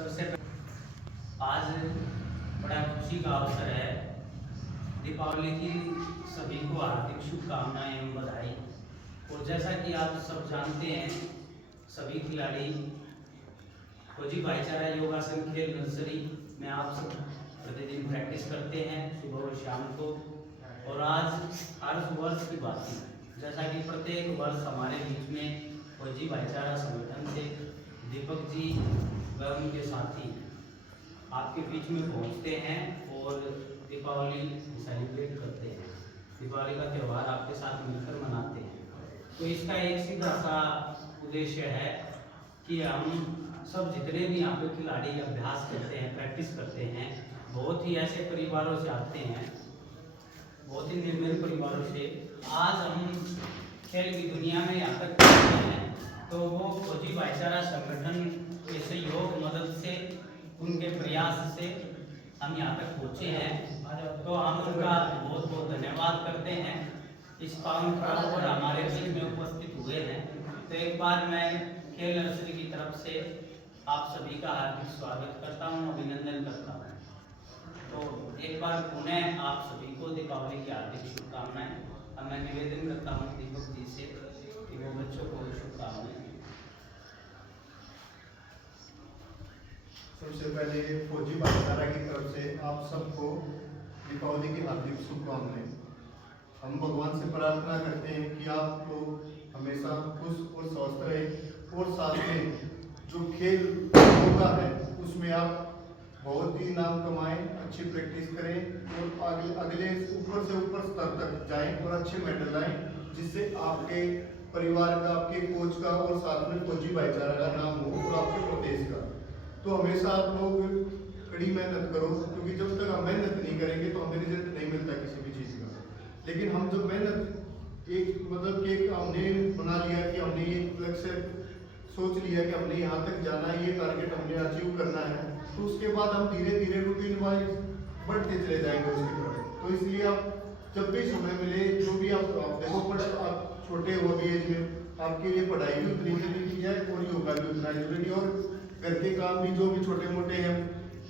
सबसे आज बड़ा खुशी का अवसर है। दीपावली की सभी को हार्दिक शुभकामनाएं एवं बधाई। और जैसा कि आप सब जानते हैं, सभी खिलाड़ी फौजी भाईचारा योगासन खेल नर्सरी में आप सब प्रतिदिन प्रैक्टिस करते हैं सुबह और शाम को। और आज हर वर्ष की बात है, जैसा कि प्रत्येक वर्ष हमारे बीच में फौजी भाईचारा संगठन से दीपक जी व उनके साथी आपके बीच में पहुंचते हैं और दीपावली सेलिब्रेट करते हैं। दीपावली का त्यौहार आपके साथ मिलकर मनाते हैं। तो इसका एक सीधा सा उद्देश्य है कि हम सब जितने भी यहाँ पे खिलाड़ी अभ्यास करते हैं, प्रैक्टिस करते हैं, बहुत ही ऐसे परिवारों से आते हैं, बहुत ही निर्मल परिवारों से। आज हम खेल की दुनिया में यहाँ तक पहुँचे हैं तो वो फौजी भाईचारा संगठन के सहयोग मदद से, उनके प्रयास से हम यहाँ तक पहुँचे हैं। तो हम उनका बहुत बहुत धन्यवाद करते हैं इस पावन पर्व पर हमारे बीच में उपस्थित हुए हैं। तो एक बार मैं खेल नर्सरी की तरफ से आप सभी का हार्दिक स्वागत करता हूँ, अभिनंदन करता हूँ। तो एक बार पुनः आप सभी को दीपावली की हार्दिक शुभकामनाएं। अब मैं निवेदन करता हूँ दीपक जी से कि वो बच्चों को शुभकामनाएं। सबसे पहले फौजी भाईचारा की तरफ से आप सबको दीपावली की हार्दिक शुभकामनाएं। हम भगवान से प्रार्थना करते हैं कि आप लोग हमेशा खुश और स्वस्थ रहें और साथ में जो खेल योगा है उसमें आप बहुत ही नाम कमाएं, अच्छी प्रैक्टिस करें और अगले ऊपर से ऊपर स्तर तक जाएं और अच्छे मेडल लाएं, जिससे आपके परिवार का, आपके कोच का और साथ में फौजी भाईचारा का नाम हो और आपके प्रदेश का। तो हमेशा आप लोग कड़ी मेहनत करो, क्योंकि जब तक हम मेहनत नहीं करेंगे तो हमें रिजल्ट नहीं मिलता किसी भी चीज़ का। लेकिन हम जब मेहनत एक मतलब कि हमने बना लिया कि हमने ये लक्ष्य सोच लिया कि हमने यहाँ तक जाना है, ये टारगेट हमने अचीव करना है, तो उसके बाद हम धीरे धीरे रूटीन वाइज बढ़ते चले जाएंगे उसकी तरफ। तो इसलिए आप जब भी समय मिले, जो भी आप देखो, आप छोटे हो भी एज में, आपके लिए पढ़ाई भी उतनी जरूरी है और योगा भी उतना जरूरी है, और घर के काम भी जो भी छोटे मोटे हैं,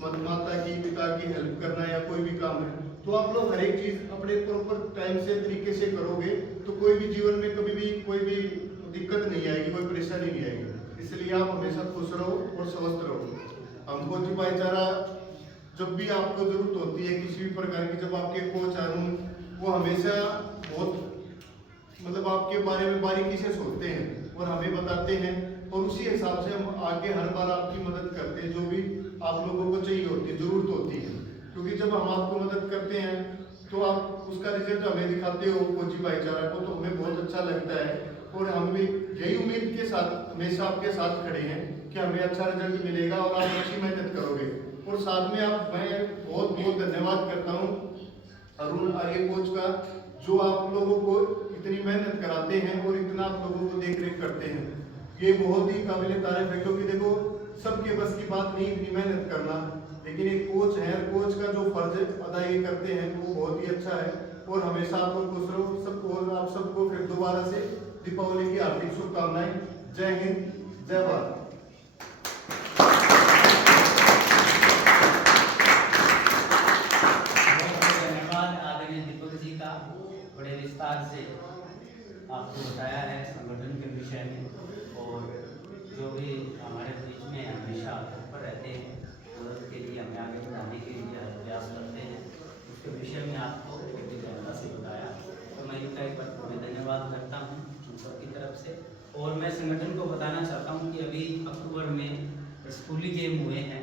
माता की, पिता की हेल्प करना या कोई भी काम है, तो आप लोग हर एक चीज अपने प्रॉपर टाइम से तरीके से करोगे तो कोई भी जीवन में कभी भी कोई भी दिक्कत नहीं आएगी, कोई परेशानी नहीं आएगी। इसलिए आप हमेशा खुश रहो और स्वस्थ रहो। हम फौजी भाईचारा जब भी आपको जरूरत होती है किसी भी प्रकार की, जब आपके कोच अरुण वो हमेशा बहुत मतलब आपके बारे में बारीकी से सोचते हैं और हमें बताते हैं, और उसी हिसाब से हम आगे हर बार आपकी मदद करते हैं जो भी आप लोगों को चाहिए होती है, जरूरत होती है। क्योंकि जब हम आपको मदद करते हैं तो आप उसका रिजल्ट हमें दिखाते हो फौजी भाईचारा को, तो हमें बहुत अच्छा लगता है। और हम भी यही उम्मीद के साथ हमेशा आपके साथ खड़े हैं कि हमें अच्छा रिजल्ट मिलेगा और आप अच्छी मेहनत करोगे। और साथ में मैं बहुत बहुत धन्यवाद करता हूँ अरुण आर्य कोच का, जो आप लोगों को इतनी मेहनत कराते हैं और इतना आप लोगों को देख रेख करते हैं। ये बहुत ही काबिल तारीफ है, क्योंकि देखो सबके बस की बात नहीं इतनी मेहनत करना, लेकिन एक कोच है, कोच का जो फर्ज अदा ये करते हैं वो बहुत ही अच्छा है। और हमेशा आप लोग खुश रहो सबको, और आप सबको फिर दोबारा से दीपावली की हार्दिक शुभकामनाएं। जय हिंद, जय भारत। धन्यवाद आदरणीय दीपक जी का, बड़े विस्तार से आपको बताया है संगठन के विषय में, और जो भी हमारे बीच में हमेशा तत्पर रहते हैं, मदद के लिए हमें आगे बढ़ाने के लिए प्रयास करते हैं, उसके विषय में आपको पूरी जनता से बताया। तो मैं इनका एक बार धन्यवाद करता हूँ उन सबकी तरफ से। और मैं संगठन को बताना चाहता हूँ कि अभी अक्टूबर में स्कूली गेम हुए हैं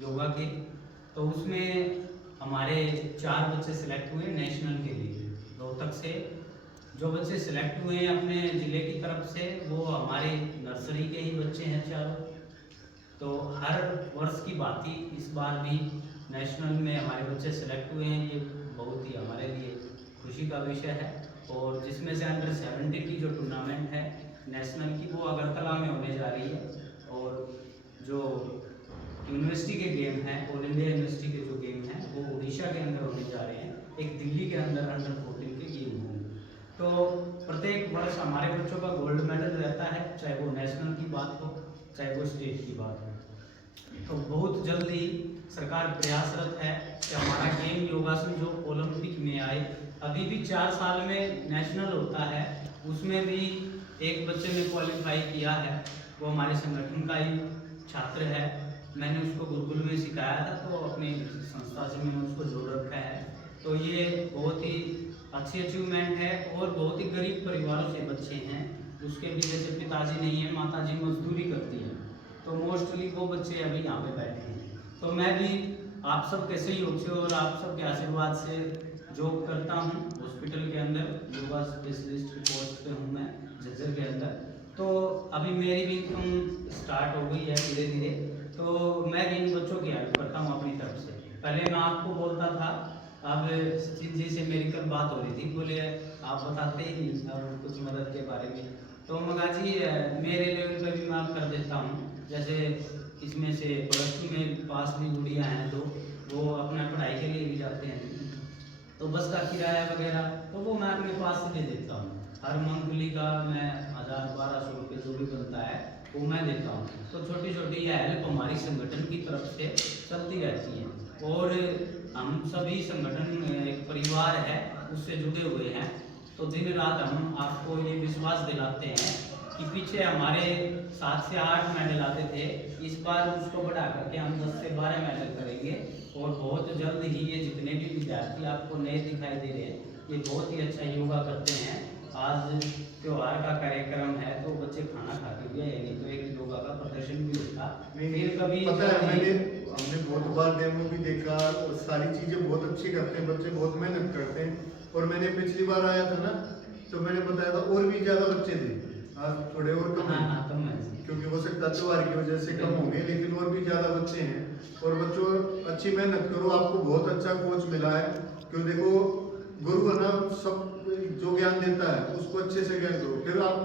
योगा के, तो उसमें हमारे 4 बच्चे सिलेक्ट हुए नेशनल के लिए। रोहतक से जो बच्चे सिलेक्ट हुए हैं अपने ज़िले की तरफ से, वो हमारे नर्सरी के ही बच्चे हैं चारों। तो हर वर्ष की बात ही इस बार भी नेशनल में हमारे बच्चे सिलेक्ट हुए हैं, ये बहुत ही हमारे लिए खुशी का विषय है। और जिसमें से अंडर 17 की जो टूर्नामेंट है नेशनल की, वो अगरतला में होने जा रही है। और जो यूनिवर्सिटी के गेम हैं, ऑल इंडिया यूनिवर्सिटी के जो गेम हैं, वो उड़ीसा के अंदर होने जा रहे हैं। एक दिल्ली के अंदर अंडर 14 के गेम होंगे। तो प्रत्येक वर्ष हमारे बच्चों का गोल्ड मेडल रहता है, चाहे वो नेशनल की बात हो चाहे वो स्टेट की बात हो। तो बहुत जल्दी सरकार प्रयासरत है कि हमारा गेम योगासन जो ओलंपिक में आए। अभी भी 4 साल में नेशनल होता है, उसमें भी एक बच्चे ने क्वालिफाई किया है, वो हमारे संगठन का ही छात्र है। मैंने उसको गुरुकुल में सिखाया था, तो अपनी संस्था से मैंने उसको जोड़ रखा है। तो ये बहुत ही अच्छी अचीवमेंट है। और बहुत ही गरीब परिवारों से बच्चे हैं, उसके भी जैसे पिताजी नहीं है, माताजी मजदूरी करती है, तो मोस्टली वो बच्चे अभी यहाँ पे बैठे हैं। तो मैं भी आप सब के सहयोग से और आप सब के आशीर्वाद से जॉब करता हूँ हॉस्पिटल के अंदर, योगा स्पेशलिस्ट की पोस्ट पे हूँ मैं झज्जर के अंदर। तो अभी मेरी भी इनकम स्टार्ट हो गई है धीरे धीरे, तो मैं भी इन बच्चों की हेल्प करता हूँ अपनी तरफ से। पहले मैं आपको बोलता था, अब सचिन जी से मेरी कल बात हो रही थी, बोले आप बताते ही नहीं अब कुछ मदद के बारे में। तो मगा जी मेरे लेवल पे भी मैं कर देता हूँ। जैसे इसमें से +2 में पास भी गुड़िया हैं, तो वो अपना पढ़ाई के लिए भी जाते हैं, तो बस का किराया वगैरह तो वो मैं अपने पास से दे देता हूँ। हर मंथली का मैं 1000-1200 रुपये जो भी बनता है वो मैं देता हूँ। तो छोटी छोटी यह हेल्प हमारी संगठन की तरफ से चलती रहती है। और हम सभी संगठन एक परिवार है, उससे जुड़े हुए हैं। तो दिन रात हम आपको ये विश्वास दिलाते हैं कि पीछे हमारे 7 से 8 मेडल आते थे, इस बार उसको बढ़ा करके हम 10 से 12 मेडल करेंगे। और बहुत जल्द ही ये जितने भी विद्यार्थी आपको नए दिखाई दे रहे हैं, ये बहुत ही अच्छा योगा करते हैं। आज त्योहार का कार्यक्रम है, तो बच्चे खाना खा के भी आएंगे, तो एक योगा का प्रदर्शन भी होगा। फिर कभी पता है, हमने बहुत बार डेमो भी देखा, और सारी चीजें बहुत अच्छी करते हैं बच्चे, बहुत मेहनत करते हैं। और मैंने पिछली बार आया था ना, तो मैंने बताया था और भी ज्यादा बच्चे थे, आज थोड़े और कम हैं, क्योंकि हो सकता है त्योहार की वजह से कम होंगे, लेकिन और भी ज्यादा बच्चे हैं। और बच्चों अच्छी मेहनत करो, आपको बहुत अच्छा कोच मिला है। क्यों देखो, गुरु है ना, सब जो ज्ञान देता है उसको अच्छे से ज्ञान करो, फिर आप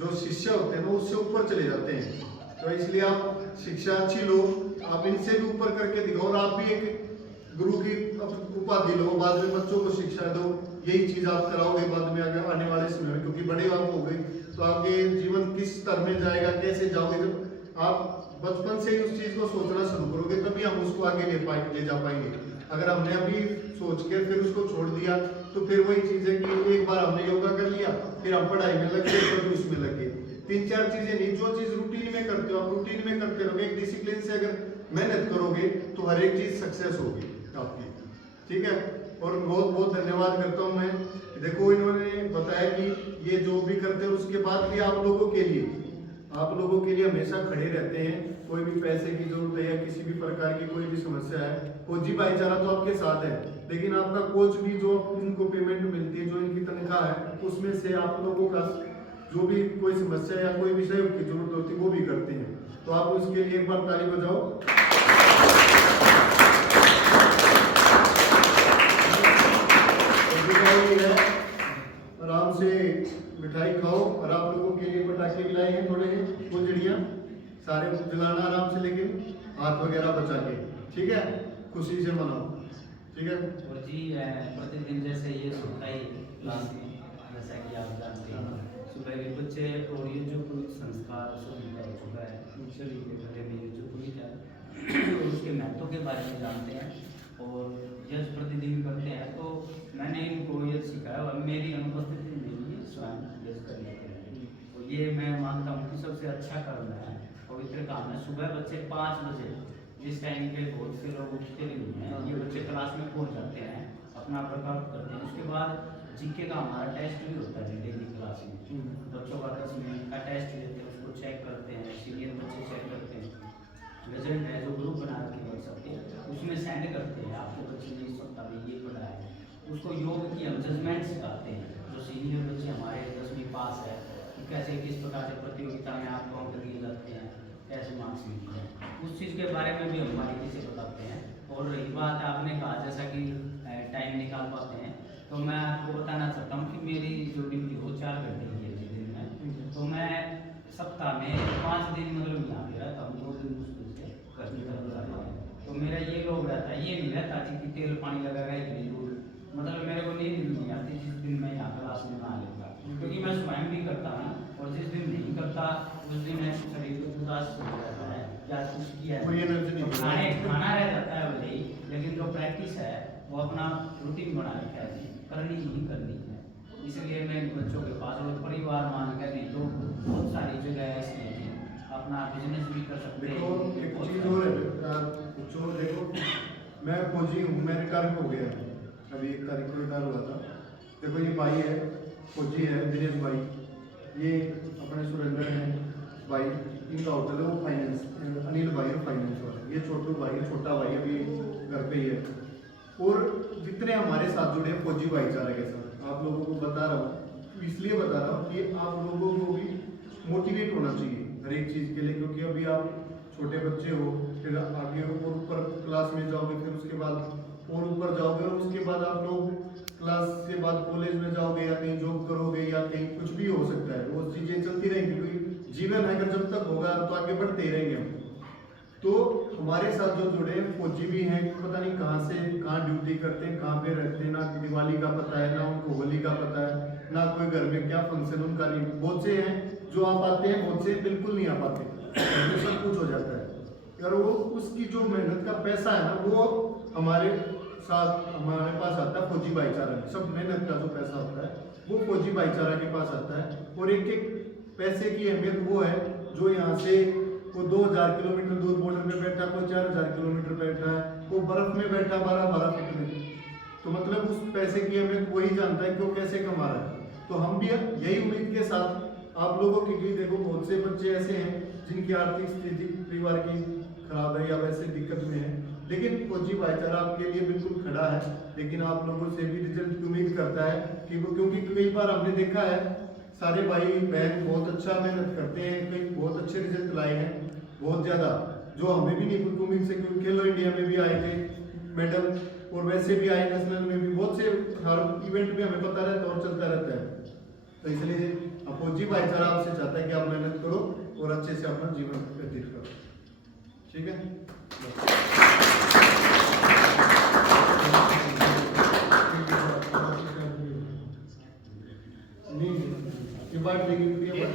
जो शिष्य होते हैं ना उससे ऊपर चले जाते हैं। तो इसलिए आप शिक्षा अच्छी लो, आप इनसे भी ऊपर करके दिखाओ, और आप भी एक गुरु की उपाधि लो, बाद में बच्चों को शिक्षा दो। यही चीज आप कराओगे बाद में अगर आने वाले समय में, क्योंकि बड़े आप हो गए तो आपके जीवन किस स्तर में जाएगा, कैसे जाओगे। जब आप बचपन से ही उस चीज को सोचना शुरू करोगे, तभी हम उसको आगे ले जा पाएंगे। अगर हमने अभी सोच के फिर उसको छोड़ दिया, तो फिर वही चीज है कि एक बार हमने योगा कर लिया, फिर हम पढ़ाई में लग गए, फिर उसमें लग गए। 3-4 चीजें नहीं, जो चीज रूटीन में करते हो आप रूटीन में करते रहोगे, एक डिसिप्लिन से अगर मेहनत करोगे तो हर एक चीज सक्सेस होगी आपकी। ठीक है, और बहुत बहुत धन्यवाद करता हूँ मैं। देखो, इन्होंने बताया कि ये जो भी करते हैं उसके बाद भी आप लोगों के लिए हमेशा खड़े रहते हैं। कोई भी पैसे की जरूरत है या किसी भी प्रकार की कोई भी समस्या है, फौजी भाईचारा तो आपके साथ है, लेकिन आपका कोच भी जो इनको पेमेंट मिलती है, जो इनकी तनख्वाह है, उसमें से आप लोगों का जो भी कोई समस्या या कोई विषय की जरूरत होती है वो भी करते हैं। तो आप उसके लिए एक बार ताली बजाओ। आराम से मिठाई खाओ, और आप लोगों के लिए पटाखे भी लाए हैं, थोड़े फुलझड़ियाँ सारे जलाना आराम से, लेकिन हाथ वगैरह बचा के, ठीक है, खुशी से मनाओ, ठीक है। और जी प्रतिदिन जैसे ये होता ही क्लास में, जैसा कि आप जानते हैं सुबह के बच्चे, और ये जो कोई संस्कार सुविधा हो चुका है शरीर के घरे में जो कोई है और उसके महत्व के बारे में जानते हैं और यश प्रतिदिन करते हैं। तो मैंने इनको ये सिखाया, और मेरी अनुपस्थिति में ये स्वयं यश कर लेते हैं। तो ये मैं मानता हूँ कि सबसे अच्छा कर्म है, पवित्र काम है। सुबह बच्चे 5 बजे, जिस टाइम पे बहुत से लोग उठते नहीं हैं, ये बच्चे क्लास में पहुंच जाते हैं, अपना वर्कआउट करते हैं। उसके बाद जीके का हमारा टेस्ट भी होता है डेली क्लास में, बच्चों का 10 मिनट का टेस्ट लेते हैं, उसको चेक करते हैं, सीनियर बच्चे चेक करते हैं। रिजल्ट है जो ग्रुप बना के व्हाट्सएप पे उसमें सेंड करते हैं, आपको बच्चे ने इस सप्ताह में ये पढ़ा है। उसको योग की हम जजमेंट सिखाते हैं, जो सीनियर बच्चे हमारे 10वीं पास है, कि कैसे किस प्रकार से प्रतियोगिता में आप काउंट दिए जाते हैं, कैसे मार्क्स मिलते हैं, उस चीज़ के बारे में भी हम बारीकी से बताते हैं। और रही बात आपने कहा जैसा कि टाइम निकाल पाते हैं, तो मैं आपको बताना चाहता हूँ कि मेरी जो ड्यूटी हो 4 घंटे की है दिन में, तो मैं सप्ताह में 5 दिन मतलब यहाँ पे रहता हूँ, 2 दिन मुश्किल से घर की तरफ जाता हूँ। तो मेरा ये लोग रहता है, ये नहीं रहता कि तेल पानी लगाएगा इतनी दूर, मतलब मेरे को नींद नहीं आती जिस दिन मैं यहाँ क्लास में ना लूँगा, क्योंकि मैं स्वयं भी करता हूँ, और जिस दिन नहीं करता उस दिन शरीर को उदास हो जाता है, या कुछ किया है, पूरी एनर्जी नहीं खाना रह जाता है भले ही, लेकिन जो प्रैक्टिस है वो अपना रूटीन बना रखा है, करनी ही करनी है। इसलिए मैं बच्चों के पास और परिवार मान कर नहीं तो बहुत सारी जगह ऐसी है कि अपना बिजनेस भी कर सकते हैं। देखो एक चीज और है जो देखो, मैं फौजी हूँ, मैं रिटायर हो गया अभी 1 तारीख को रिटायर हुआ था। देखो ये भाई है, फौजी है दिनेश भाई, ये अपने सुरेंद्र है भाई, इनका होटल है वो फाइनेंस, अनिल भाई है फाइनेंस वाला, ये छोटू भाई छोटा भाई अभी घर पे ही है। और जितने हमारे साथ जुड़े हैं फौजी भाईचारा के साथ, आप लोगों को बता रहा हूँ, इसलिए बता रहा हूँ कि आप लोगों को भी मोटिवेट होना चाहिए हर एक चीज़ के लिए, क्योंकि अभी आप छोटे बच्चे हो, फिर आगे और ऊपर क्लास में जाओगे, फिर उसके बाद और ऊपर जाओगे, और उसके बाद आप लोग क्लास से बाद कॉलेज में जाओगे या कहीं जॉब करोगे या कहीं कुछ भी हो सकता है, वो चीज़ें चलती रहेंगी, क्योंकि जीवन है अगर जब तक होगा तो आगे बढ़ते ही रहेंगे हम। तो हमारे साथ जो जुड़े हैं फौजी भी हैं, पता नहीं कहाँ से कहाँ ड्यूटी करते हैं, कहाँ पे रहते हैं, ना दिवाली का पता है, ना उनको होली का पता है, ना कोई घर में क्या फंक्शन उनका नहीं। बहुत से हैं जो आ पाते हैं, बहुत से बिल्कुल नहीं आ पाते, तो सब कुछ हो जाता है। और वो उसकी जो मेहनत का पैसा है ना, वो हमारे साथ हमारे पास आता है फौजी भाईचारा में। सब मेहनत का जो पैसा होता है वो फौजी भाईचारा के पास आता है। और एक एक पैसे की अहमियत वो है जो यहाँ से वो 2000 किलोमीटर दूर बॉर्डर में बैठा, कोई 4000 किलोमीटर बैठा है, वो बर्फ में बैठा 12-12 फीट में, तो मतलब उस पैसे की अहमियत वही जानता है कि वो कैसे कमा रहा है। तो हम भी यही उम्मीद के साथ आप लोगों की, कि देखो बहुत से बच्चे ऐसे हैं जिनकी आर्थिक स्थिति परिवार की खराब है या वैसे दिक्कत में है, लेकिन फौजी भाईचारा आपके लिए बिल्कुल खड़ा है। लेकिन आप लोगों से भी रिजल्ट की उम्मीद करता है कि वो, क्योंकि कई बार हमने देखा है सारे भाई बहन बहुत अच्छा मेहनत करते हैं, कई बहुत अच्छे रिजल्ट लाए हैं, बहुत ज़्यादा, जो हमें भी नहीं कुछ उम्मीद से, क्योंकि खेलो इंडिया में भी आए थे मेडल, और वैसे भी आए नेशनल में भी, बहुत से हर इवेंट में हमें पता रहता है और चलता रहता है। तो इसलिए फौजी भाईचारा आपसे चाहता है कि आप मेहनत करो और अच्छे से अपना जीवन व्यतीत करो। ठीक है, नहीं ये बात देखिए।